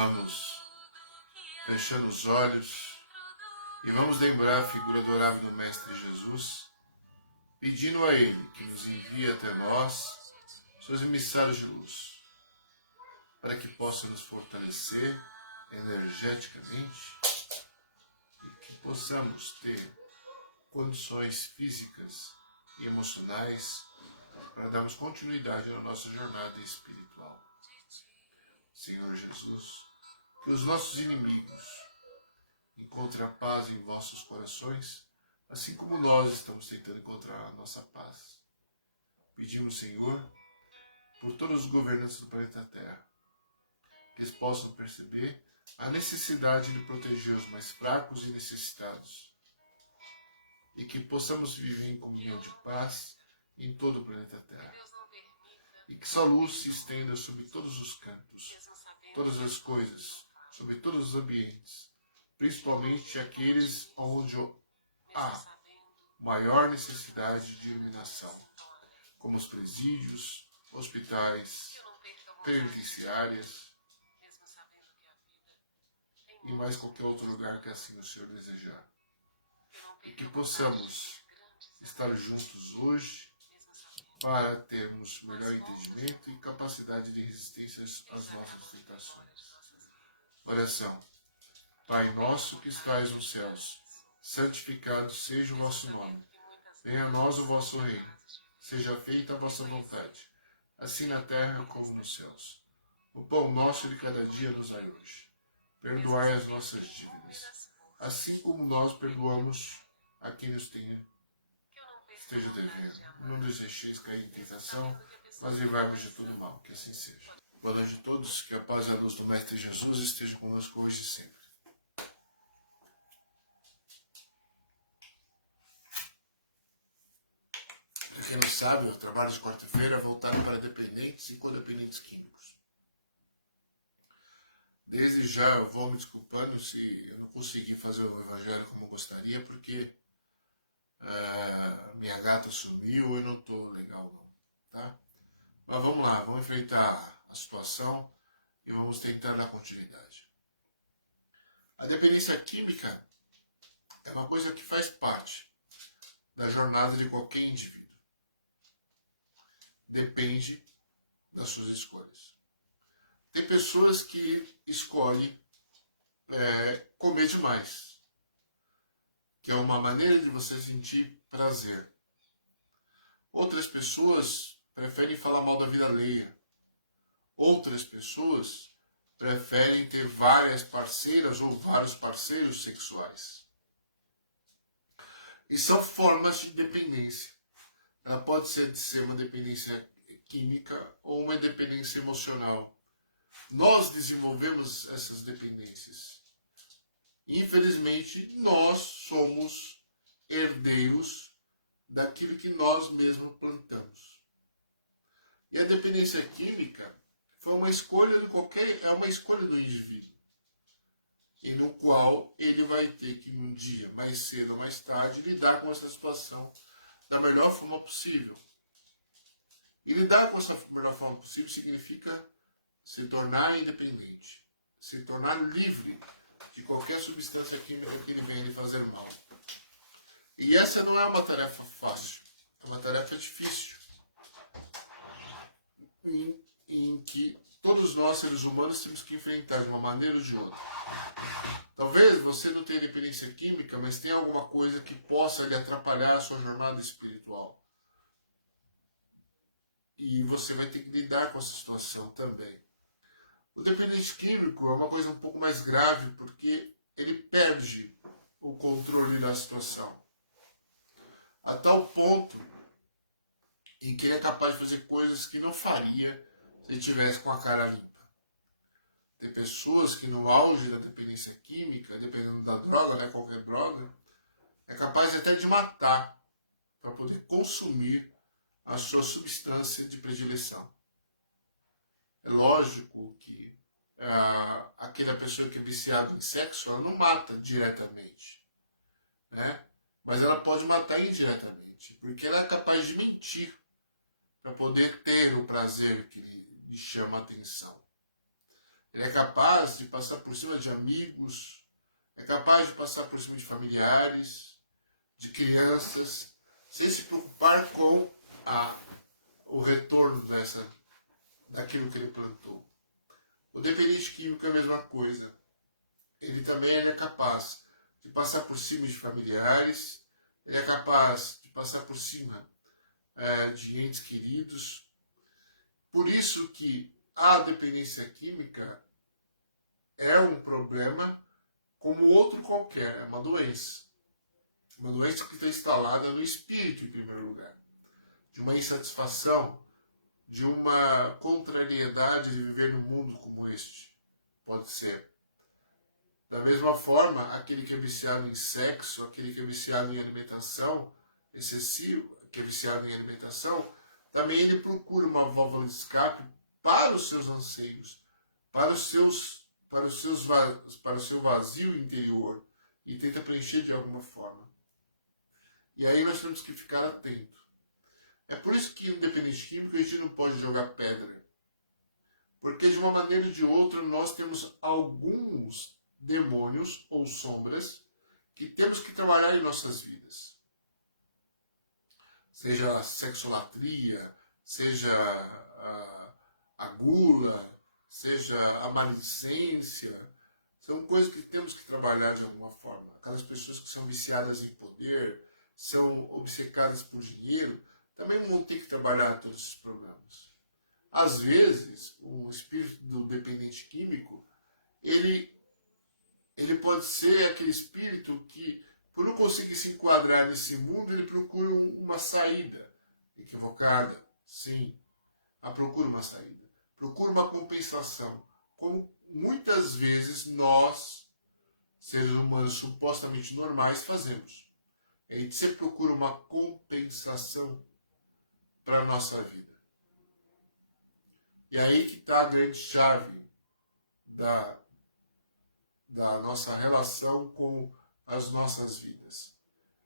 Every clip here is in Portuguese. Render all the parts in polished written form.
Vamos fechando os olhos e vamos lembrar a figura adorável do Mestre Jesus, pedindo a Ele que nos envie até nós seus emissários de luz, para que possa nos fortalecer energeticamente e que possamos ter condições físicas e emocionais para darmos continuidade na nossa jornada espiritual. Senhor Jesus, que os nossos inimigos encontrem a paz em vossos corações, assim como nós estamos tentando encontrar a nossa paz. Pedimos, Senhor, por todos os governantes do planeta Terra, que eles possam perceber a necessidade de proteger os mais fracos e necessitados, e que possamos viver em comunhão de paz em todo o planeta Terra, e que sua luz se estenda sobre todos os cantos, todas as coisas, sobre todos os ambientes, principalmente aqueles onde há maior necessidade de iluminação, como os presídios, hospitais, penitenciárias e mais qualquer outro lugar que assim o Senhor desejar. E que possamos estar juntos hoje para termos melhor entendimento e capacidade de resistência às nossas tentações. Oração. Pai nosso que estais nos céus, santificado seja o vosso nome. Venha a nós o vosso reino. Seja feita a vossa vontade, assim na terra como nos céus. O pão nosso de cada dia nos dai hoje. Perdoai as nossas dívidas, assim como nós perdoamos a quem nos esteja devendo. Não nos deixeis cair em tentação, mas livrai-nos de todo mal, que assim seja. Boa noite a todos, que a paz e a luz do Mestre Jesus esteja conosco hoje e sempre. Para quem não sabe, o trabalho de quarta-feira é voltado para dependentes e codependentes químicos. Desde já eu vou me desculpando se eu não consegui fazer o evangelho como eu gostaria, porque minha gata sumiu e não estou legal não, tá? Mas vamos lá, vamos enfrentar a situação e vamos tentar dar continuidade. A dependência química é uma coisa que faz parte da jornada de qualquer indivíduo. Depende das suas escolhas. Tem pessoas que escolhem comer demais, que é uma maneira de você sentir prazer. Outras pessoas preferem falar mal da vida alheia. Outras pessoas preferem ter várias parceiras ou vários parceiros sexuais. E são formas de dependência. Ela pode ser uma dependência química ou uma dependência emocional. Nós desenvolvemos essas dependências. Infelizmente, nós somos herdeiros daquilo que nós mesmos plantamos. E a dependência química foi uma escolha é uma escolha do indivíduo. E no qual ele vai ter que um dia, mais cedo ou mais tarde, lidar com essa situação da melhor forma possível. E lidar com essa melhor forma possível significa se tornar independente, se tornar livre de qualquer substância química que ele venha lhe fazer mal. E essa não é uma tarefa fácil, é uma tarefa difícil, em que todos nós, seres humanos, temos que enfrentar de uma maneira ou de outra. Talvez você não tenha dependência química, mas tenha alguma coisa que possa lhe atrapalhar a sua jornada espiritual. E você vai ter que lidar com essa situação também. O dependente químico é uma coisa um pouco mais grave, porque ele perde o controle da situação. A tal ponto em que ele é capaz de fazer coisas que não faria se ele estivesse com a cara limpa. Tem pessoas que no auge da dependência química, dependendo da droga, qualquer droga, é capaz até de matar para poder consumir a sua substância de predileção. É lógico que aquela pessoa que é viciada em sexo, ela não mata diretamente, né? Mas ela pode matar indiretamente, porque ela é capaz de mentir para poder ter o prazer que lhe chama a atenção. Ele é capaz de passar por cima de amigos, é capaz de passar por cima de familiares, de crianças, sem se preocupar com o retorno daquilo que ele plantou. O dependente químico é a mesma coisa. Ele também é capaz de passar por cima de familiares, ele é capaz de passar por cima de entes queridos. Por isso que a dependência química é um problema como outro qualquer, é uma doença. Uma doença que está instalada no espírito, em primeiro lugar. De uma insatisfação, de uma contrariedade de viver num mundo como este. Pode ser. Da mesma forma, aquele que é viciado em sexo, aquele que é viciado em alimentação excessiva, que é viciado em alimentação, também ele procura uma válvula de escape para os seus anseios, para o seu vazio interior, e tenta preencher de alguma forma. E aí nós temos que ficar atento. É por isso que no dependente químico a gente não pode jogar pedra. Porque de uma maneira ou de outra nós temos alguns demônios ou sombras que temos que trabalhar em nossas vidas. Seja a sexolatria, seja a gula, seja a maledicência. São coisas que temos que trabalhar de alguma forma. Aquelas pessoas que são viciadas em poder, são obcecadas por dinheiro, também vão ter que trabalhar todos esses problemas. Às vezes, o espírito do dependente químico, ele pode ser aquele espírito que, por não conseguir se enquadrar nesse mundo, ele procura uma saída equivocada. Sim, procura uma saída. Procura uma compensação. Como muitas vezes nós, seres humanos supostamente normais, fazemos. A gente sempre procura uma compensação para a nossa vida. E aí que está a grande chave da nossa relação com as nossas vidas.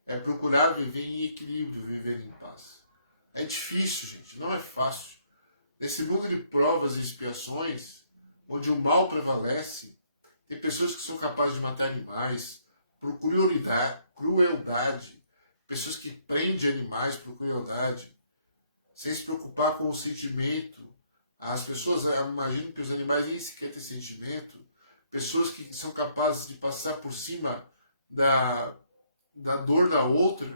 É procurar viver em equilíbrio, viver em paz. É difícil, gente, não é fácil. Nesse mundo de provas e expiações, onde o mal prevalece, tem pessoas que são capazes de matar animais por crueldade, pessoas que prendem animais por crueldade, sem se preocupar com o sentimento. As pessoas imaginam que os animais nem sequer têm sentimento. Pessoas que são capazes de passar por cima da dor da outra,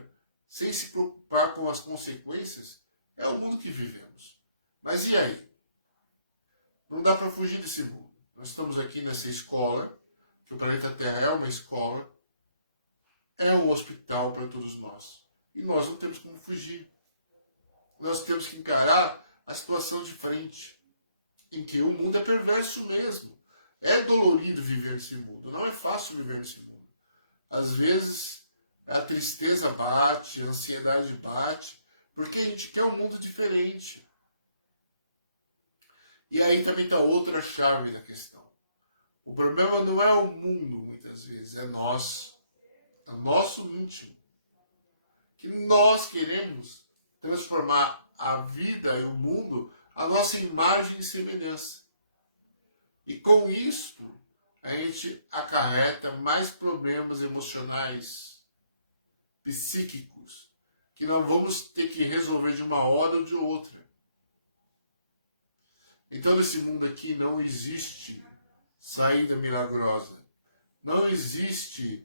sem se preocupar com as consequências. É o mundo que vivemos. Mas e aí? Não dá para fugir desse mundo. Nós estamos aqui nessa escola, que o planeta Terra é uma escola, é um hospital para todos nós. E nós não temos como fugir. Nós temos que encarar a situação de frente, em que o mundo é perverso mesmo. É dolorido viver nesse mundo. Não é fácil viver nesse mundo. Às vezes a tristeza bate, a ansiedade bate, porque a gente quer um mundo diferente. E aí também está outra chave da questão. O problema não é o mundo, muitas vezes, é nós. É o nosso íntimo. Que nós queremos transformar a vida e o mundo à nossa imagem e semelhança. E com isto, a gente acarreta mais problemas emocionais, psíquicos, que nós vamos ter que resolver de uma hora ou de outra. Então, nesse mundo aqui não existe saída milagrosa. Não existe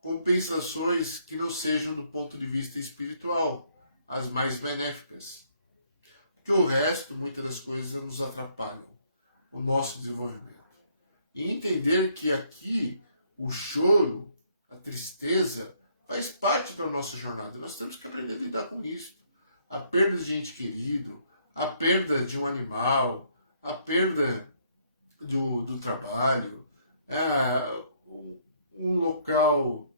compensações que não sejam do ponto de vista espiritual, as mais benéficas. Porque o resto, muitas das coisas, nos atrapalham o nosso desenvolvimento. E entender que aqui o choro, a tristeza, faz parte da nossa jornada. Nós temos que aprender a lidar com isso. A perda de gente querido, a perda de um animal, a perda do trabalho, um local,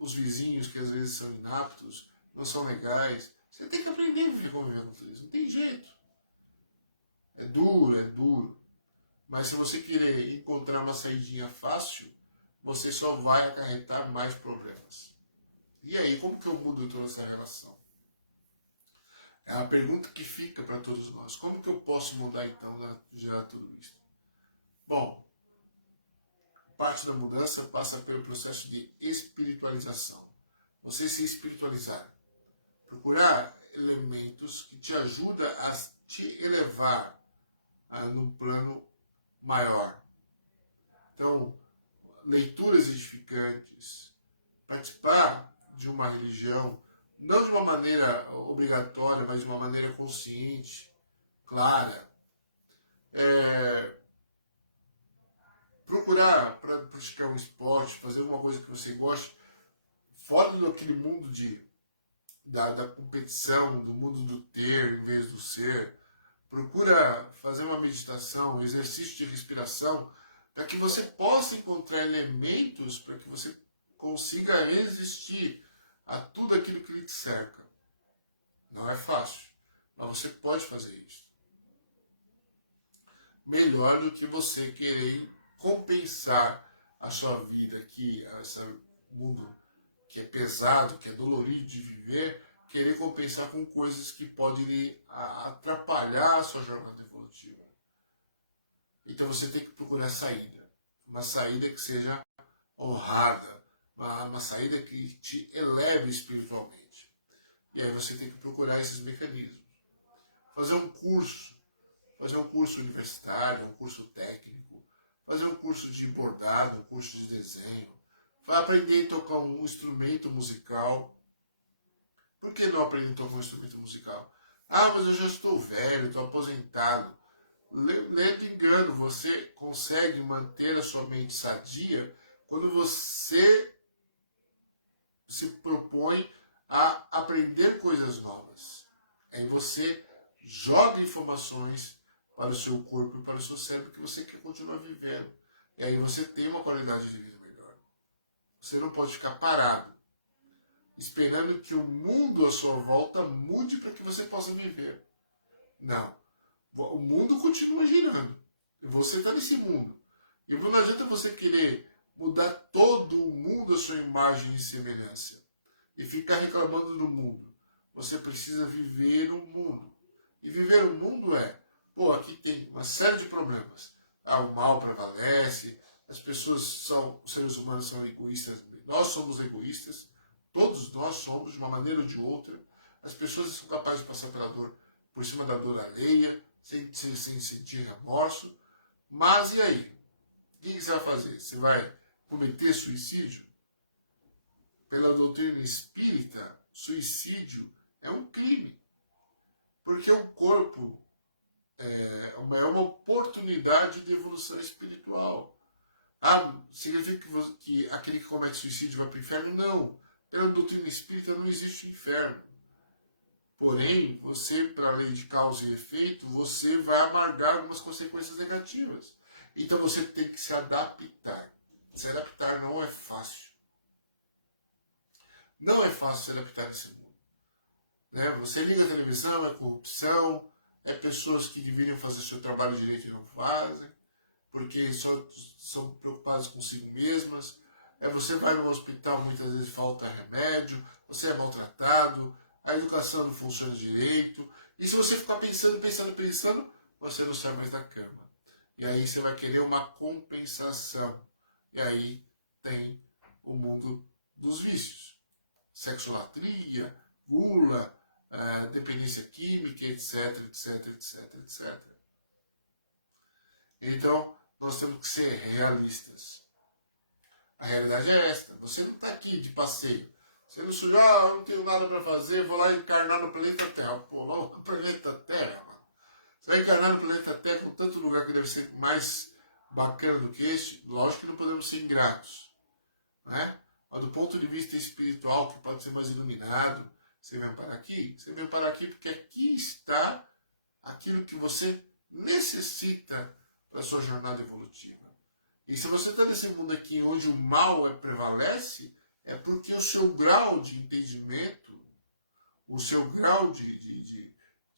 os vizinhos que às vezes são inaptos, não são legais. Você tem que aprender a viver convivendo com isso. Não tem jeito. É duro. Mas se você querer encontrar uma saidinha fácil, você só vai acarretar mais problemas. E aí, como que eu mudo toda essa relação? É a pergunta que fica para todos nós. Como que eu posso mudar então, gerar tudo isso? Bom, parte da mudança passa pelo processo de espiritualização. Você se espiritualizar. Procurar elementos que te ajudam a te elevar num plano maior. Então, leituras edificantes, participar de uma religião, não de uma maneira obrigatória, mas de uma maneira consciente, clara. Procurar praticar um esporte, fazer alguma coisa que você goste, fora daquele mundo da competição, do mundo do ter em vez do ser. Procura fazer uma meditação, um exercício de respiração, para que você possa encontrar elementos para que você consiga resistir a tudo aquilo que lhe cerca. Não é fácil, mas você pode fazer isso. Melhor do que você querer compensar a sua vida aqui, esse mundo que é pesado, que é dolorido de viver, querer compensar com coisas que podem lhe atrapalhar a sua jornada evolutiva. Então você tem que procurar saída. Uma saída que seja honrada, uma saída que te eleve espiritualmente. E aí você tem que procurar esses mecanismos. Fazer um curso universitário, um curso técnico, fazer um curso de bordado, um curso de desenho, vai aprender a tocar um instrumento musical. Por que não aprender a tocar um instrumento musical? Ah, mas eu já estou velho, estou aposentado. Lendo engano, você consegue manter a sua mente sadia quando você se propõe a aprender coisas novas. Aí você joga informações para o seu corpo e para o seu cérebro que você quer continuar vivendo. E aí você tem uma qualidade de vida melhor. Você não pode ficar parado, esperando que o mundo à sua volta mude para que você possa viver. Não. O mundo continua girando. E você está nesse mundo. E não adianta você querer mudar todo o mundo à sua imagem e semelhança. E ficar reclamando do mundo. Você precisa viver o mundo. E viver o mundo aqui tem uma série de problemas. O mal prevalece, as pessoas os seres humanos são egoístas, nós somos egoístas, todos nós somos, de uma maneira ou de outra. As pessoas são capazes de passar pela dor, por cima da dor alheia, sem sentir remorso. Mas e aí? O que você vai fazer? Você vai cometer suicídio? Pela doutrina espírita, suicídio é um crime. Porque o corpo é uma oportunidade de evolução espiritual. Significa que aquele que comete suicídio vai para o inferno? Não. Pela doutrina espírita não existe inferno. Porém, você, para a lei de causa e efeito, você vai amargar algumas consequências negativas. Então você tem que se adaptar. Se adaptar não é fácil. Não é fácil se adaptar nesse mundo. Né? Você liga a televisão, é corrupção, é pessoas que deveriam fazer seu trabalho direito e não fazem, porque só são preocupadas consigo mesmas. Você vai no hospital, muitas vezes falta remédio, você é maltratado, a educação não funciona direito. E se você ficar pensando, você não sai mais da cama. E aí você vai querer uma compensação. E aí tem o mundo dos vícios. Sexolatria, gula, dependência química, etc, etc, etc, etc. Então, nós temos que ser realistas. A realidade é esta. Você não está aqui de passeio. Você não surgiu, eu não tenho nada para fazer, vou lá encarnar no planeta Terra. Pô, vamos no planeta Terra, mano. Você vai encarnar no planeta Terra com tanto lugar que deve ser mais bacana do que este. Lógico que não podemos ser ingratos. Né? Mas do ponto de vista espiritual, que pode ser mais iluminado, você vem parar aqui? Você vem parar aqui porque aqui está aquilo que você necessita para a sua jornada evolutiva. E se você está nesse mundo aqui onde o mal prevalece, é porque o seu grau de entendimento, o seu grau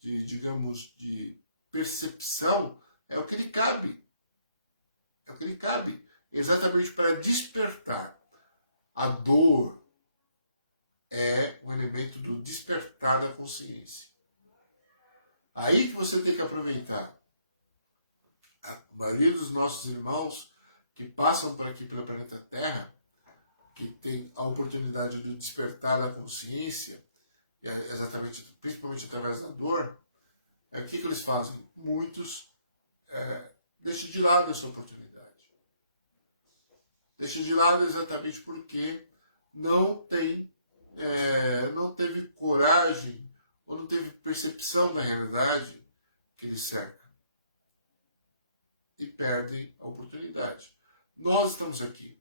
digamos, de percepção é o que lhe cabe. É o que lhe cabe. Exatamente para despertar. A dor é um elemento do despertar da consciência. Aí que você tem que aproveitar. A maioria dos nossos irmãos que passam por aqui pelo planeta Terra, que tem a oportunidade de despertar da consciência, exatamente, principalmente através da dor, o que eles fazem? Muitos deixam de lado essa oportunidade. Deixam de lado exatamente porque não teve coragem ou não teve percepção da realidade que eles cerca. E perdem a oportunidade. Nós estamos aqui.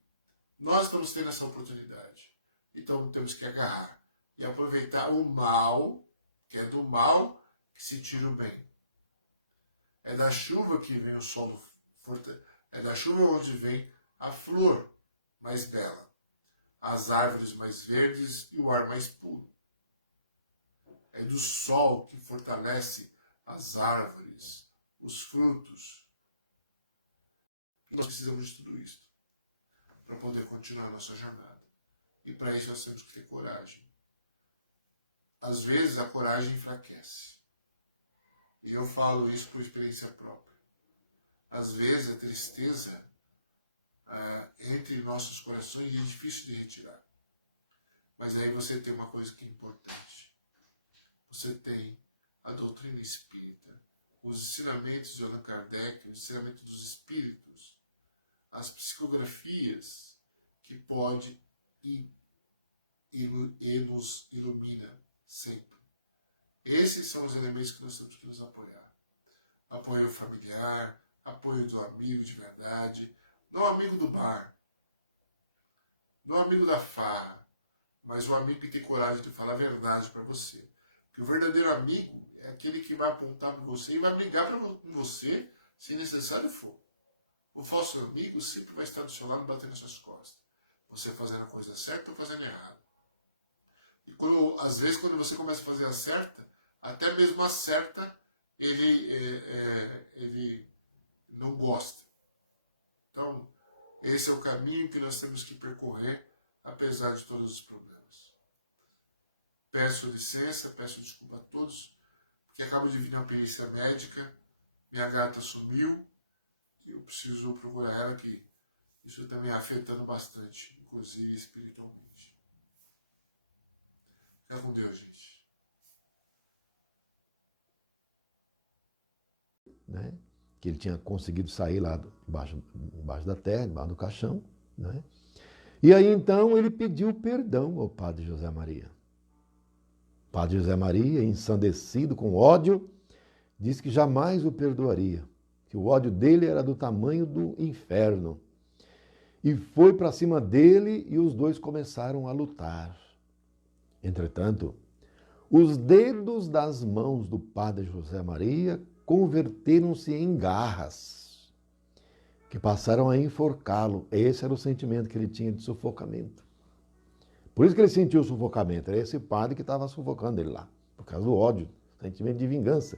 Nós estamos tendo essa oportunidade. Então temos que agarrar e aproveitar o mal, que é do mal que se tira o bem. É da chuva que vem o solo forte, é da chuva onde vem a flor mais bela, as árvores mais verdes e o ar mais puro. É do sol que fortalece as árvores, os frutos. Nós precisamos de tudo isso para poder continuar a nossa jornada. E para isso nós temos que ter coragem. Às vezes a coragem enfraquece. E eu falo isso por experiência própria. Às vezes a tristeza entre nossos corações é difícil de retirar. Mas aí você tem uma coisa que é importante. Você tem a doutrina espírita, os ensinamentos de Allan Kardec, os ensinamentos dos espíritos, as psicografias que pode e nos ilumina sempre. Esses são os elementos que nós temos que nos apoiar. Apoio familiar, apoio do amigo de verdade, não amigo do bar, não amigo da farra, mas o amigo que tem coragem de falar a verdade para você. Porque o verdadeiro amigo é aquele que vai apontar para você e vai brigar com você se necessário for. O falso amigo sempre vai estar do seu lado batendo nas suas costas. Você fazendo a coisa certa ou fazendo errado. E às vezes quando você começa a fazer a certa, até mesmo a certa, ele não gosta. Então, esse é o caminho que nós temos que percorrer, apesar de todos os problemas. Peço licença, peço desculpa a todos, porque acabo de vir na perícia médica, minha gata sumiu, e eu preciso procurar ela, que isso também afetando bastante, inclusive espiritualmente. Fica com Deus, gente. Né? Que ele tinha conseguido sair lá embaixo da terra, embaixo do caixão. Né? E aí então ele pediu perdão ao padre José Maria. O padre José Maria, ensandecido com ódio, disse que jamais o perdoaria, que o ódio dele era do tamanho do inferno. E foi para cima dele e os dois começaram a lutar. Entretanto, os dedos das mãos do padre José Maria converteram-se em garras, que passaram a enforcá-lo. Esse era o sentimento que ele tinha de sufocamento. Por isso que ele sentiu o sufocamento. Era esse padre que estava sufocando ele lá, por causa do ódio, sentimento de vingança.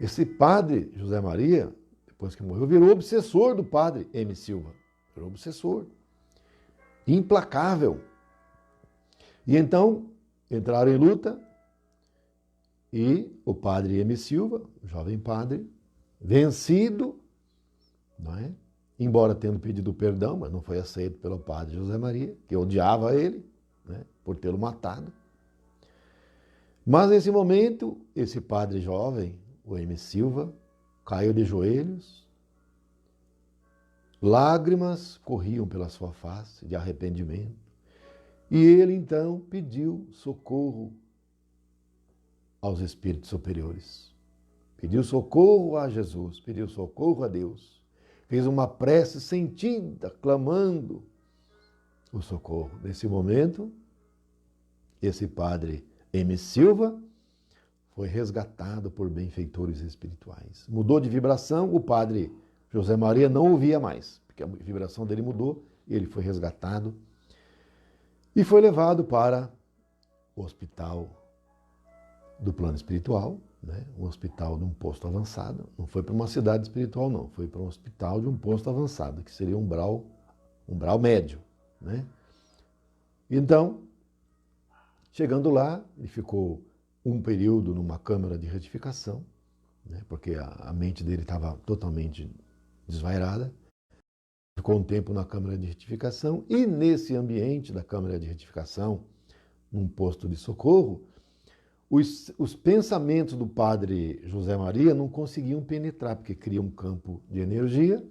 Esse padre José Maria, depois que morreu, virou obsessor do padre M. Silva. Virou obsessor. Implacável. E então entraram em luta e o padre M. Silva, o jovem padre, vencido, não é? Embora tendo pedido perdão, mas não foi aceito pelo padre José Maria, que odiava ele, né, por tê-lo matado. Mas nesse momento, esse padre jovem, o M. Silva, caiu de joelhos, lágrimas corriam pela sua face de arrependimento, e ele então pediu socorro aos espíritos superiores. Pediu socorro a Jesus, pediu socorro a Deus. Fez uma prece sentida, clamando o socorro. Nesse momento, esse padre M. Silva foi resgatado por benfeitores espirituais. Mudou de vibração, o padre José Maria não ouvia mais, porque a vibração dele mudou, ele foi resgatado e foi levado para o hospital do plano espiritual, né? Um hospital de um posto avançado. Não foi para uma cidade espiritual, não. Foi para um hospital de um posto avançado, que seria um umbral médio, né? Então, chegando lá, ele ficou um período numa câmara de retificação, né, porque a mente dele estava totalmente desvairada. Ficou um tempo na câmara de retificação e nesse ambiente da câmara de retificação, num posto de socorro, os pensamentos do padre José Maria não conseguiam penetrar, porque cria um campo de energia,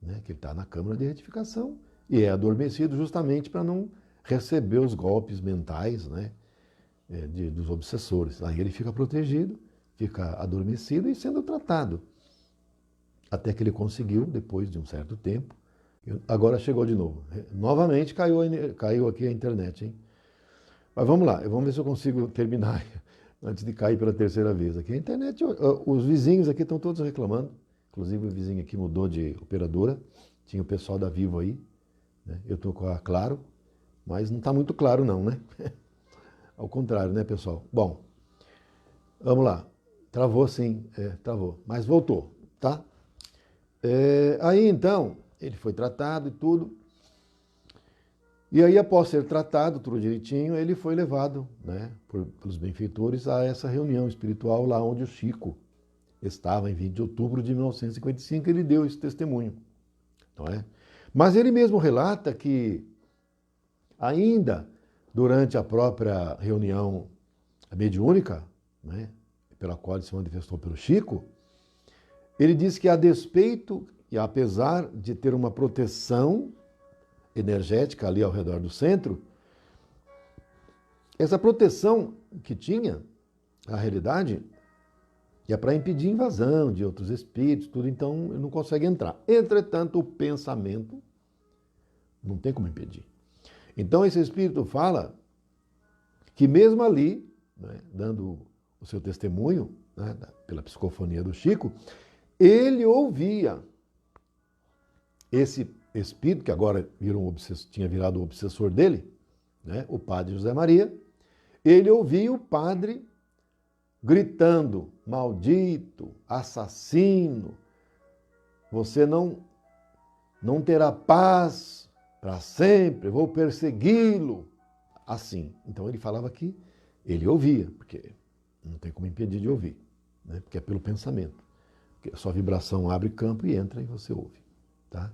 né, que ele está na câmara de retificação e é adormecido justamente para não receber os golpes mentais, né, dos obsessores. Aí ele fica protegido, fica adormecido e sendo tratado. Até que ele conseguiu, depois de um certo tempo. Agora chegou de novo. Novamente caiu aqui a internet, hein? Mas vamos lá, vamos ver se eu consigo terminar antes de cair pela terceira vez. Aqui a internet, os vizinhos aqui estão todos reclamando. Inclusive o vizinho aqui mudou de operadora. Tinha o pessoal da Vivo aí, né? Eu estou com a Claro, mas não está muito claro não, né? Ao contrário, né, pessoal? Bom, vamos lá. Travou sim, travou, mas voltou, tá? Aí então, ele foi tratado e tudo. E aí, após ser tratado, tudo direitinho, ele foi levado, né, pelos benfeitores a essa reunião espiritual lá onde o Chico estava, em 20 de outubro de 1955, ele deu esse testemunho. Não é? Mas ele mesmo relata que, ainda durante a própria reunião mediúnica, né, pela qual ele se manifestou pelo Chico, ele diz que a despeito e apesar de ter uma proteção energética ali ao redor do centro, essa proteção que tinha, na realidade, é para impedir invasão de outros espíritos, tudo, então ele não consegue entrar. Entretanto, o pensamento não tem como impedir. Então esse espírito fala que mesmo ali, né, dando o seu testemunho, né, pela psicofonia do Chico, ele ouvia esse espírito, que agora tinha virado o obsessor dele, né, o padre José Maria, ele ouvia o padre gritando: maldito, assassino, você não terá paz para sempre, vou persegui-lo. Assim. Então ele falava que ele ouvia, porque não tem como impedir de ouvir, né, porque é pelo pensamento. Porque a sua vibração abre campo e entra e você ouve. Tá?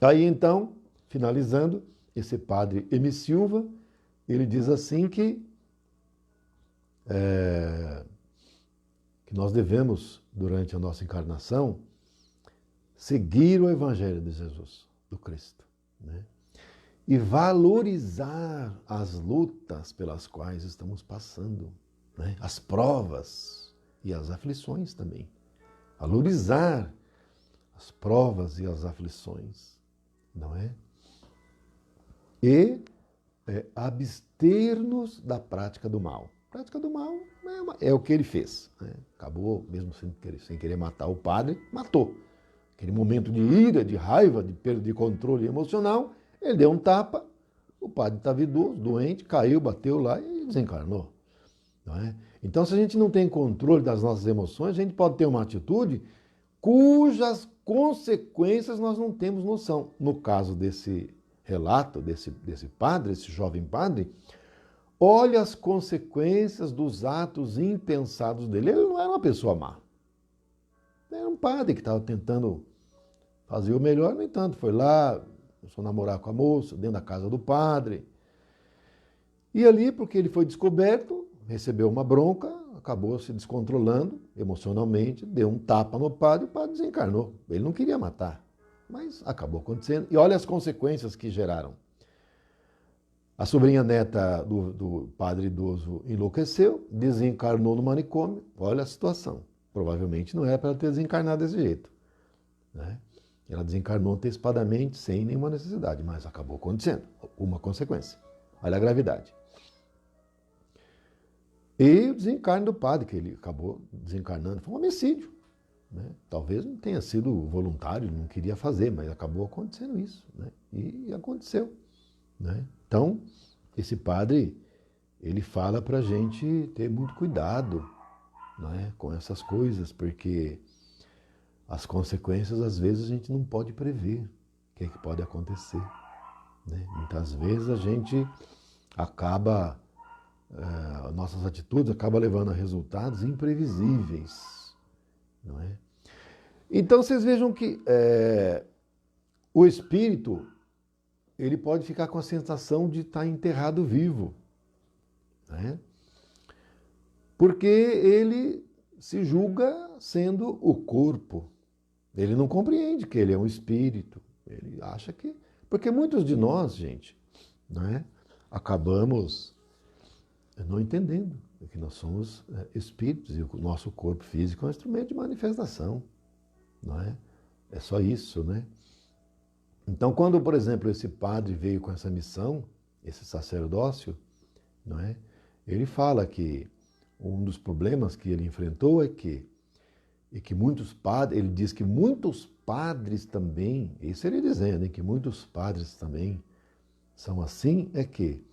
Aí então, finalizando, esse padre M. Silva, ele diz assim que nós devemos, durante a nossa encarnação, seguir o Evangelho de Jesus, do Cristo, né? E valorizar as lutas pelas quais estamos passando, né? As provas e as aflições também. Valorizar as provas e as aflições, não é? E abster-nos da prática do mal. A prática do mal é o que ele fez, né? Acabou, mesmo sem querer matar o padre, matou. Aquele momento de ira, de raiva, de perda de controle emocional, ele deu um tapa, o padre estava idoso, doente, caiu, bateu lá e desencarnou. Não é? Então, se a gente não tem controle das nossas emoções, a gente pode ter uma atitude cujas consequências nós não temos noção. No caso desse relato, desse padre, esse jovem padre, olha as consequências dos atos impensados dele. Ele não era uma pessoa má. Era um padre que estava tentando fazer o melhor, no entanto, foi lá, começou a namorar com a moça, dentro da casa do padre. E ali, porque ele foi descoberto, recebeu uma bronca, acabou se descontrolando emocionalmente, deu um tapa no padre e o padre desencarnou. Ele não queria matar, mas acabou acontecendo. E olha as consequências que geraram. A sobrinha neta do padre idoso enlouqueceu, desencarnou no manicômio. Olha a situação. Provavelmente não era para ela ter desencarnado desse jeito, né? Ela desencarnou antecipadamente, sem nenhuma necessidade, mas acabou acontecendo. Uma consequência. Olha a gravidade. E o desencarne do padre, que ele acabou desencarnando, foi um homicídio, né? Talvez não tenha sido voluntário, não queria fazer, mas acabou acontecendo isso, né? E aconteceu, né? Então, esse padre, ele fala para a gente ter muito cuidado, né, com essas coisas, porque as consequências, às vezes, a gente não pode prever o que é que pode acontecer, né? Muitas vezes a gente acaba nossas atitudes acabam levando a resultados imprevisíveis, não é? Então vocês vejam que o espírito, ele pode ficar com a sensação de estar enterrado vivo, né? Porque ele se julga sendo o corpo. Ele não compreende que ele é um espírito. Ele acha que... Porque muitos de nós, gente, né, acabamos não entendendo que nós somos espíritos e o nosso corpo físico é um instrumento de manifestação, não é? É só isso, né? Então, quando, por exemplo, esse padre veio com essa missão, esse sacerdócio, não é? Ele fala que um dos problemas que ele enfrentou é que muitos padres, ele diz que muitos padres também, isso ele dizendo, hein, que muitos padres também são assim, é que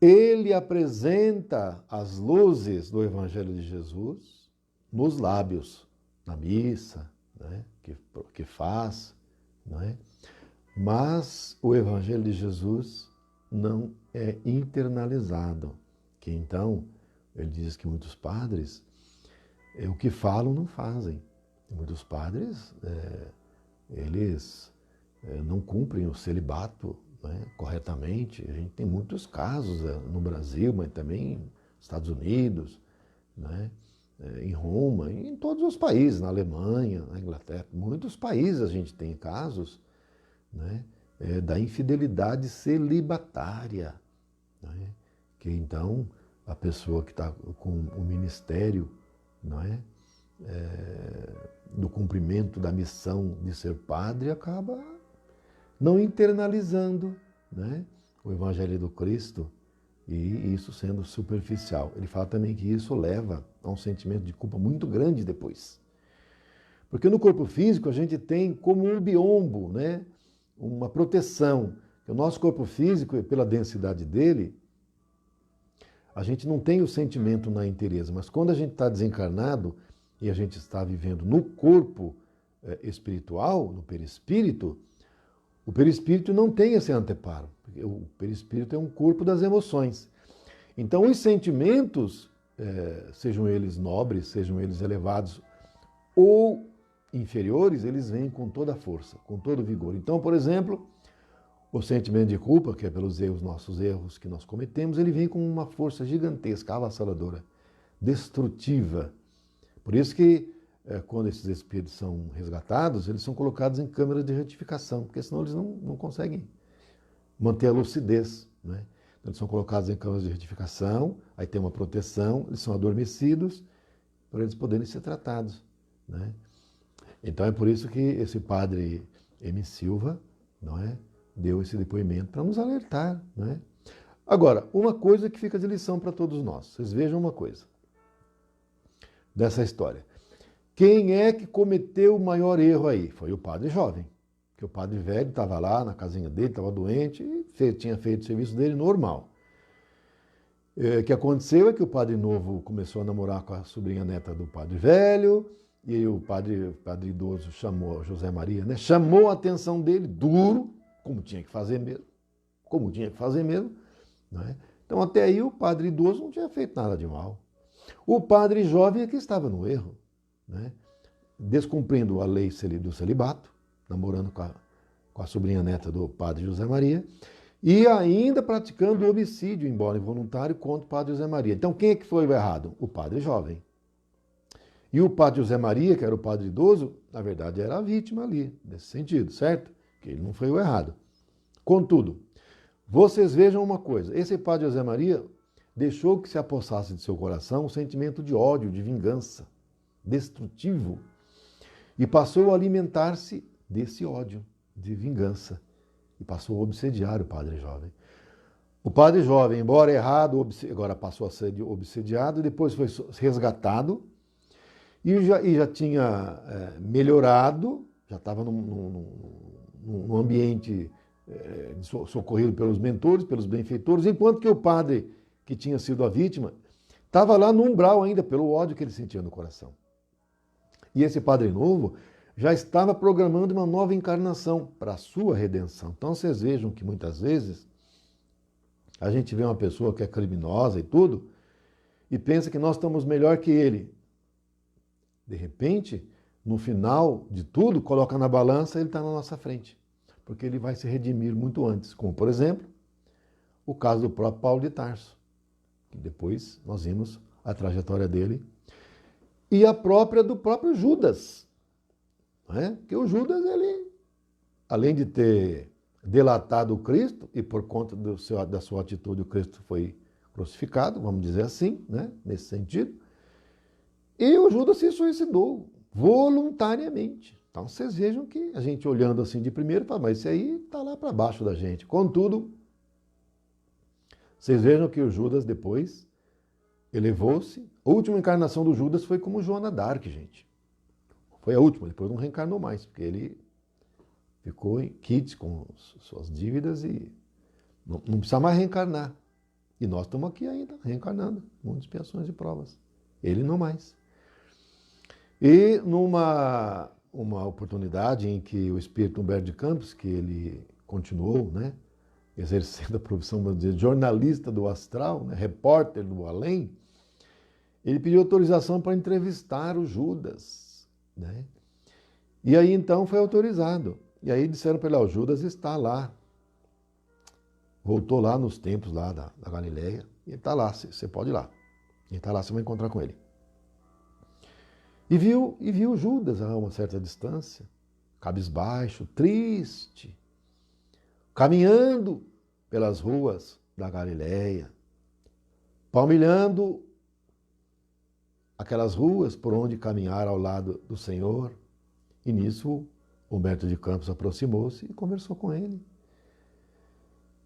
ele apresenta as luzes do Evangelho de Jesus nos lábios, na missa, né, que faz, não é? Mas o Evangelho de Jesus não é internalizado, que então, ele diz que muitos padres, o que falam não fazem. Muitos padres, eles não cumprem o celibato, né, corretamente. A gente tem muitos casos no Brasil, mas também nos Estados Unidos, né, em Roma, em todos os países, na Alemanha, na Inglaterra. Muitos países a gente tem casos, né, da infidelidade celibatária, né, que então a pessoa que está com o ministério, não é? Do cumprimento da missão de ser padre acaba não internalizando, né, o Evangelho do Cristo, e isso sendo superficial. Ele fala também que isso leva a um sentimento de culpa muito grande depois. Porque no corpo físico a gente tem como um biombo, né, uma proteção. O nosso corpo físico, pela densidade dele, a gente não tem o sentimento na inteireza, mas quando a gente está desencarnado e a gente está vivendo no corpo espiritual, no perispírito, o perispírito não tem esse anteparo. O perispírito é um corpo das emoções. Então os sentimentos, sejam eles nobres, sejam eles elevados ou inferiores, eles vêm com toda a força, com todo o vigor. Então, por exemplo, o sentimento de culpa, que é pelos nossos erros que nós cometemos, ele vem com uma força gigantesca, avassaladora, destrutiva. Por isso que, quando esses espíritos são resgatados, eles são colocados em câmeras de retificação, porque senão eles não conseguem manter a lucidez, né? Então, eles são colocados em câmeras de retificação, aí tem uma proteção, eles são adormecidos, para eles poderem ser tratados, né? Então é por isso que esse padre M. Silva, não é, deu esse depoimento para nos alertar, né? Agora, uma coisa que fica de lição para todos nós. Vocês vejam uma coisa dessa história. Quem é que cometeu o maior erro aí? Foi o padre jovem. Porque o padre velho estava lá na casinha dele, estava doente e tinha feito o serviço dele normal. O que aconteceu é que o padre novo começou a namorar com a sobrinha neta do padre velho, e o padre idoso chamou José Maria, né? Chamou a atenção dele, duro, como tinha que fazer mesmo, né? Então até aí o padre idoso não tinha feito nada de mal. O padre jovem é que estava no erro, né? Descumprindo a lei do celibato, namorando com a sobrinha neta do padre José Maria, e ainda praticando homicídio, embora involuntário, contra o padre José Maria. Então quem é que foi o errado? O padre jovem. E o padre José Maria, que era o padre idoso, na verdade era a vítima ali, nesse sentido, certo? Que ele não foi o errado. Contudo, vocês vejam uma coisa, esse padre José Maria deixou que se apossasse de seu coração um sentimento de ódio, de vingança, destrutivo, e passou a alimentar-se desse ódio, de vingança, e passou a obsediar o padre jovem. O padre jovem, embora errado, agora passou a ser obsediado, depois foi resgatado, e já tinha melhorado, já estava num ambiente socorrido pelos mentores, pelos benfeitores, enquanto que o padre que tinha sido a vítima estava lá no umbral ainda, pelo ódio que ele sentia no coração. E esse padre novo já estava programando uma nova encarnação para a sua redenção. Então vocês vejam que muitas vezes A gente vê uma pessoa que é criminosa e tudo, e pensa que nós estamos melhor que ele. De repente, no final de tudo, coloca na balança, ele está na nossa frente. Porque ele vai se redimir muito antes. Como, por exemplo, o caso do próprio Paulo de Tarso. Que depois nós vimos a trajetória dele. E a própria do próprio Judas. Né? Porque o Judas, ele, além de ter delatado o Cristo, e por conta da sua atitude o Cristo foi crucificado, vamos dizer assim, né? Nesse sentido, e o Judas se suicidou voluntariamente. Então vocês vejam que a gente olhando assim de primeiro, fala, mas esse aí está lá para baixo da gente. Contudo, vocês vejam que o Judas depois elevou-se. A última encarnação do Judas foi como Joana d'Arc, gente. Foi a última, depois não reencarnou mais, porque ele ficou em quites com suas dívidas e não precisa mais reencarnar. E nós estamos aqui ainda, reencarnando, muitas expiações e provas. Ele não mais. E numa oportunidade em que o espírito Humberto de Campos, que ele continuou, né, exercendo a profissão, vamos dizer, jornalista do astral, né, repórter do além, ele pediu autorização para entrevistar o Judas, né? E aí então foi autorizado. E aí disseram para ele, o Judas está lá. Voltou lá nos templos lá da Galileia. E ele está lá, você pode ir lá. Ele está lá, você vai encontrar com ele. E viu Judas a uma certa distância, cabisbaixo, triste, caminhando pelas ruas da Galileia, palmilhando aquelas ruas por onde caminhar ao lado do Senhor. E nisso, Humberto de Campos aproximou-se e conversou com ele.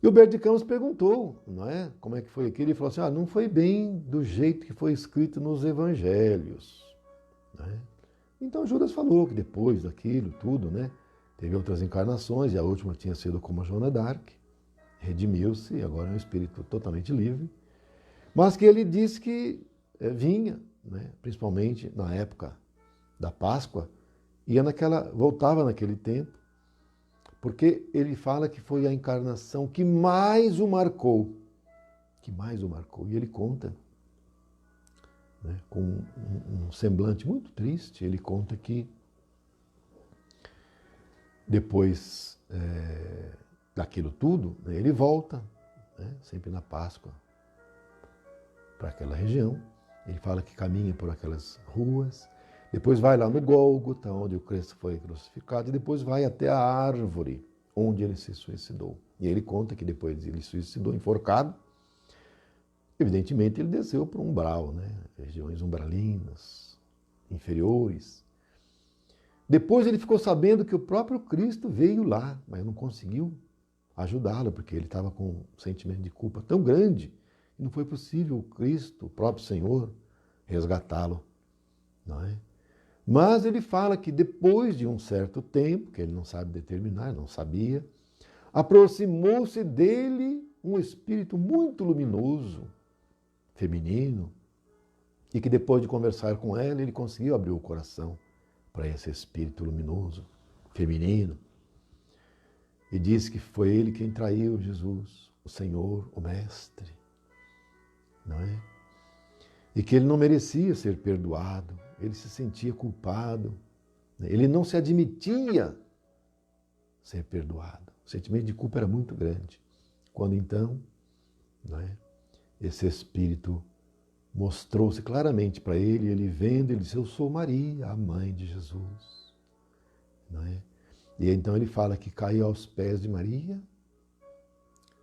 E Humberto de Campos perguntou, não é? Como é que foi aquilo? Ele falou assim, não foi bem do jeito que foi escrito nos evangelhos. Né? Então Judas falou que depois daquilo tudo, né, teve outras encarnações, e a última tinha sido como Joana d'Arc, redimiu-se, e agora é um espírito totalmente livre, mas que ele disse que vinha, né, principalmente na época da Páscoa, voltava naquele tempo, porque ele fala que foi a encarnação que mais o marcou, e ele conta, né, com um semblante muito triste, ele conta que depois daquilo tudo, né, ele volta, né, sempre na Páscoa, para aquela região. Ele fala que caminha por aquelas ruas, depois vai lá no Gólgota, onde o Cristo foi crucificado, e depois vai até a árvore onde ele se suicidou. E ele conta que depois ele se suicidou enforcado. Evidentemente ele desceu para o umbral, né? Regiões umbralinas, inferiores. Depois ele ficou sabendo que o próprio Cristo veio lá, mas não conseguiu ajudá-lo, porque ele estava com um sentimento de culpa tão grande, que não foi possível o Cristo, o próprio Senhor, resgatá-lo. Não é? Mas ele fala que depois de um certo tempo, que ele não sabe determinar, não sabia, aproximou-se dele um espírito muito luminoso, feminino, e que depois de conversar com ela, ele conseguiu abrir o coração para esse espírito luminoso, feminino, e disse que foi ele quem traiu Jesus, o Senhor, o Mestre, não é? E que ele não merecia ser perdoado, ele se sentia culpado, ele não se admitia ser perdoado. O sentimento de culpa era muito grande. Quando então, não é, esse espírito mostrou-se claramente para ele, ele vendo, ele disse, eu sou Maria, a mãe de Jesus. Não é? E então ele fala que caiu aos pés de Maria,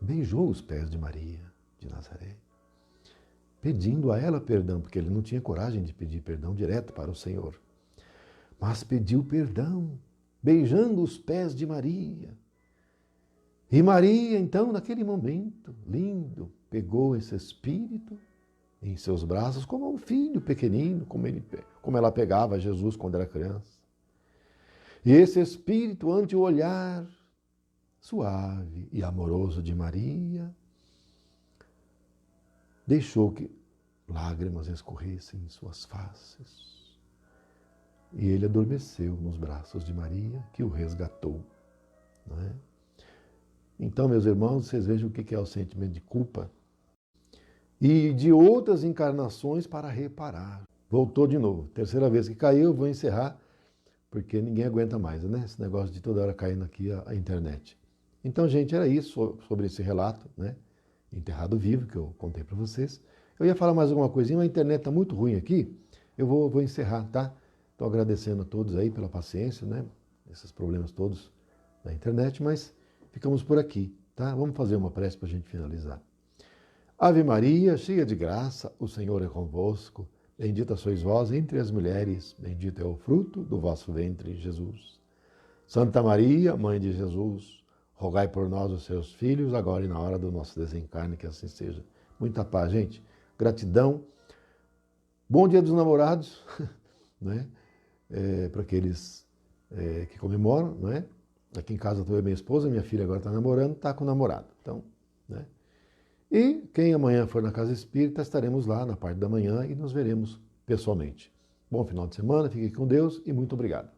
beijou os pés de Maria de Nazaré, pedindo a ela perdão, porque ele não tinha coragem de pedir perdão direto para o Senhor. Mas pediu perdão, beijando os pés de Maria. E Maria, então, naquele momento lindo, pegou esse espírito em seus braços, como um filho pequenino, como ela pegava Jesus quando era criança. E esse espírito, ante o olhar suave e amoroso de Maria, deixou que lágrimas escorressem em suas faces. E ele adormeceu nos braços de Maria, que o resgatou. Não é? Então, meus irmãos, vocês vejam o que é o sentimento de culpa e de outras encarnações para reparar. Voltou de novo. Terceira vez que caiu, vou encerrar, porque ninguém aguenta mais, né? Esse negócio de toda hora caindo aqui a internet. Então, gente, era isso sobre esse relato, né? Enterrado vivo, que eu contei para vocês. Eu ia falar mais alguma coisinha, mas a internet está muito ruim aqui. Eu vou encerrar, tá? Estou agradecendo a todos aí pela paciência, né? Esses problemas todos da internet, mas ficamos por aqui, tá? Vamos fazer uma prece para a gente finalizar. Ave Maria, cheia de graça, o Senhor é convosco. Bendita sois vós entre as mulheres, bendito é o fruto do vosso ventre, Jesus. Santa Maria, Mãe de Jesus, rogai por nós, os seus filhos, agora e na hora do nosso desencarne, que assim seja. Muita paz, gente. Gratidão. Bom Dia dos Namorados, né? Para aqueles que comemoram, né? Aqui em casa estou eu e minha esposa, minha filha agora está namorando, está com o namorado. Então, né? E quem amanhã for na Casa Espírita, estaremos lá na parte da manhã e nos veremos pessoalmente. Bom final de semana, fique com Deus e muito obrigado.